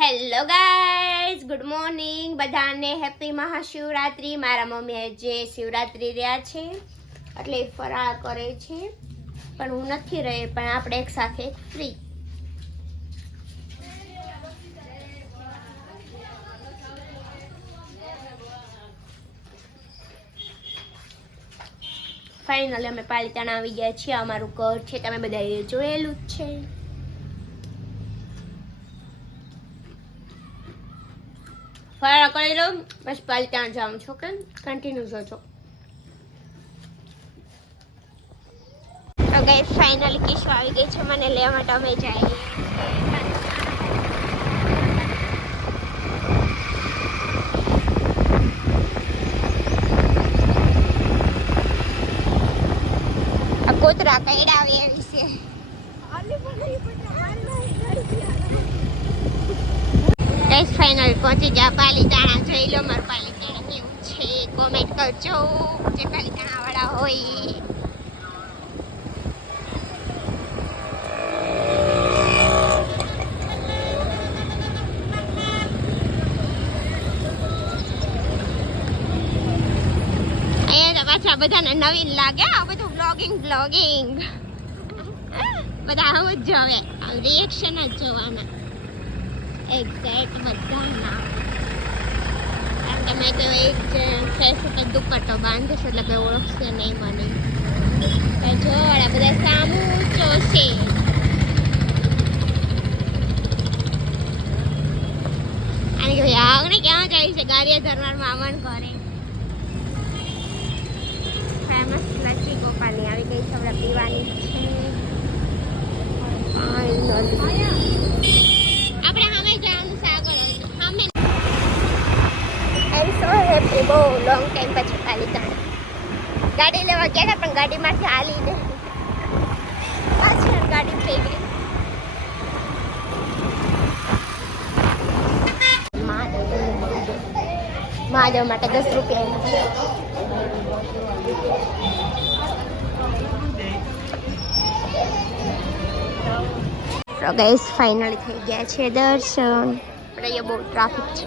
Hello guys, good morning. બધાને happy Mahashivratri. મારા મમ્મીએ જે શિવરાત્રી રહ્યા છે એટલે ફરાળ કરે છે, પણ હું નથી રહી, પણ આપણે એક સાથે ફ્રી. ફાઇનલી અમે પાલિતાણા આવી ગયા છીએ. અમારું ઘર છે, તમે બધાએ જોયેલું જ છે. ફરાળ કરી લો, બસ પાલિતાણા જાઉં છું કે કન્ટિન્યુ જોજો. તો ગાઈસ ફાઇનલી કિશો આવી ગઈ છે મને લેવા માટે. અમે જઈએ આ કોતરા કઈડાવે એવી છે. ગાઈસ ફાઇનલ પહોંચી ગયા પાલિતાણા. જોઈ લો મારું પાલિતાણા કેવું છે, કોમેન્ટ કરજો જે પાલિતાણા વાળા હોય. અહીંયા પાછા બધાને નવીન લાગે આ બધું બ્લોગિંગ બધા આવું જ જોવે, રિએક્શન જ જોવાના એક્ઝેક્ટ બધાના. કારણ કે મેં તો એક ફેસ ઉપર દુપટ્ટો બાંધીશ એટલે કે ઓળખશે નહીં મને. જો વાળા બધા સામું જોશે. અને કે આગળ ક્યાં જાય છે? ગારિયા ધરવાડમાં આમણ કરે. ફેમસ લચ્છી ગોપાલની આવી ગઈ છે, આપણે પીવાની છે. આપણે સામે જવાનું સાગર સામે. આઈ એમ સો હેપી. બહુ લોંગ ટાઈમ પછી પાલિતાણા ગાડી લેવા ગયા હતા, પણ ગાડીમાંથી હાલી ને પાછળ ગાડી થઈ ગઈ. મહાદેવ માટે 10 રૂપિયા. તો ગાઈસ ફાઇનલી થઈ ગયા છે દર્શન. પણ અહીંયા બહુ ટ્રાફિક છે.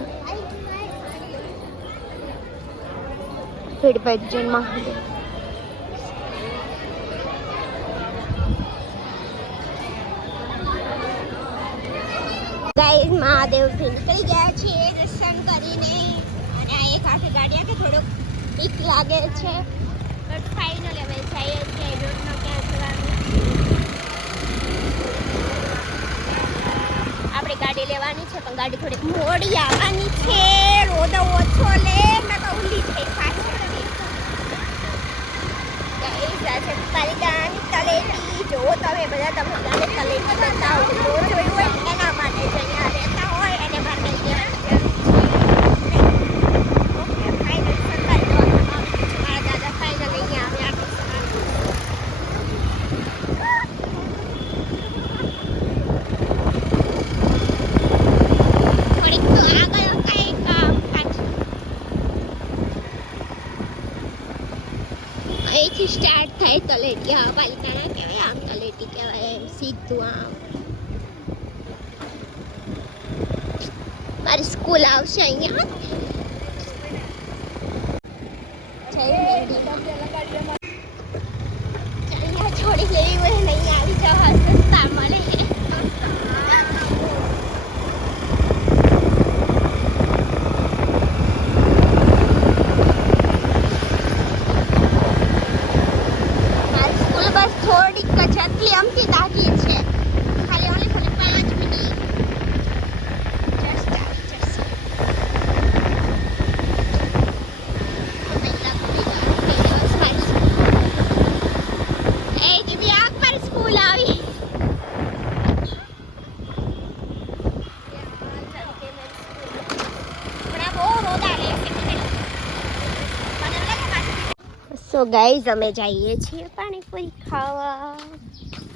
ભીડ ભજન મહાદેવ. ગાઈસ મહાદેવથી નીકળી ગયા છે દર્શન કરીને. અને આ એક આખી ગાડી કે થોડુંક બીક લાગે છે, બટ ફાઇનલી અમે જઈએ છીએ. ડોન્ટ નો ક્યાં જવાનું. આપણે ગાડી લેવાની છે, પણ ગાડી થોડીક મોડી આવવાની છે. રોદો ઓછો લે નકર ઊંધી થઈ પાછી. ગાઈસ આ છે પાલિતાણાની તળેટી. જો તમે બધા તમે બધાને તળેટી બતાવો. જો જોયું હોય એના માટે જ અહીંયા રહેતા હોય એને માટે અહીંથી સ્ટાર્ટ થાય તલેટી. હા પાલિતાણા કહેવાય, આમ તલેટી કહેવાય. એમ સીધું આમ મારી સ્કૂલ આવશે અહીંયા. અહીંયા છોડી લેવી હોય ને અહીંયા આવી જવા સસ્તા મળે. આટલી અમથી દાખી છે, ખાલી ઓલી 5 મિનિટ જસ્ટ આવી જશે. એ દિવ્ય આગ પર સ્કૂલ આવી. સો ગાઈઝ અમે જઈએ છીએ પાણીપુરી ખાવા.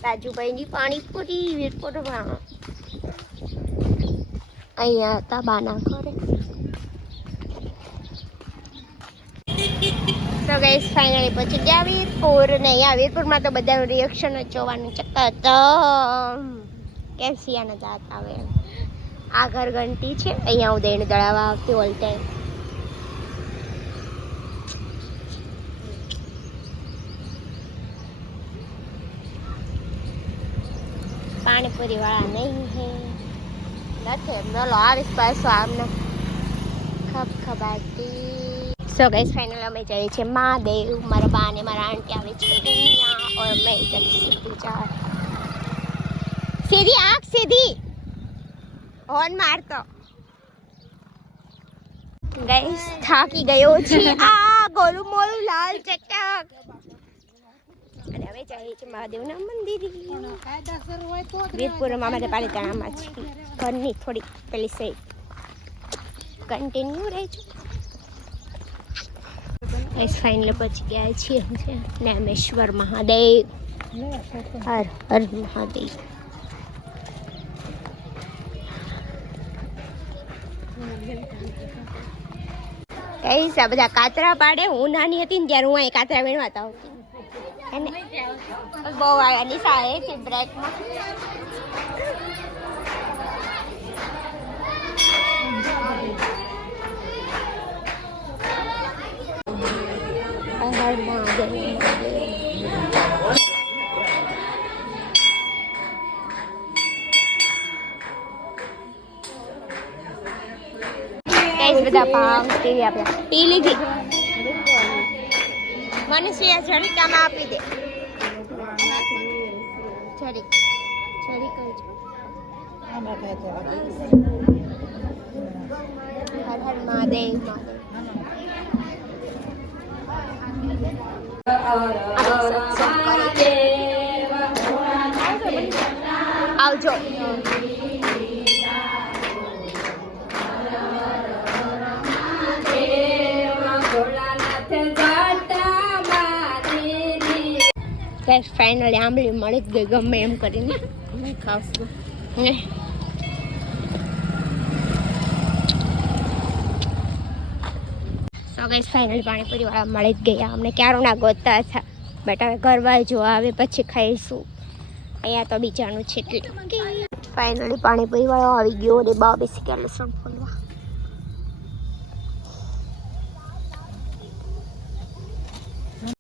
રાજુભાઈની પાણીપુરી વીરપુરમાં. અહીંયા હતા બાના ઘરે. તો ગાઈઝ ફાઇનલી પહોંચી ગયા વીરપુર. ને અહીંયા વીરપુરમાં તો બધાનું રિએક્શન જ જોવાનું ચક્કર. તો કેમ સિયાના જાત આવે. આ ઘર ઘંટી છે, અહીંયા હું દહીં દળાવવા આવતી ઓલ ટાઈમ. પાણીપુરી વાળા નહીં હે નથી. બોલો આવીશ પાછો આમને ખબાતી. સો ગાઈસ ફાઇનલ અમે જઈએ છીએ મહાદેવ. મારા બા ને મારા આંટી આવે છે અહીંયા और मैं इधर सीधी जा सीधी आँख सीधी હોર્ન મારતો. ગાઈસ થાકી ગયો છે. આ ગોલું મોલું લાલ ચટક. અને હવે જઈએ છીએ મહાદેવના મંદિરે. વીરપુરમાં અમારે પાલિતાણામાં છે ઘરની થોડીક પેલી સાઈડ. કન્ટિન્યુ રહેજો. ગાઈસ ફાઇનલ પહોંચી ગયા છીએ નામેશ્વર મહાદેવ. હર હર મહાદેવ. ગાઈસ આ બધા કાતરા પાડે. હું નાની હતી ને ત્યારે હું અહીં કાતરા વીણવાતા હતી. એને બહુ આવ્યા નિશા એ છે બ્રેકમાં. હર મહાદેવ. બધા ભાવ તેવી આપ્યા. પી લીધી મને સિયા જરીકામાં આપી દે. જરી જરી કરજો. હર હર મહાદેવ. આવજો. ફાઇનલી આંબલી મળી જ ગઈ ગમે એમ કરીને ખાવશું. સો ગાઈસ ફાઇનલી પાણીપુરી વાળા મળી જ ગયા. અમને ક્યારો ના ગોતતા હતા બટ હવે ઘરવા જો આવે પછી ખાઈશું. અહીંયા તો બીજાનું છે એટલે ફાઇનલી પાણીપુરી વાળો આવી ગયો. અને બા બેસી ગયા લસણ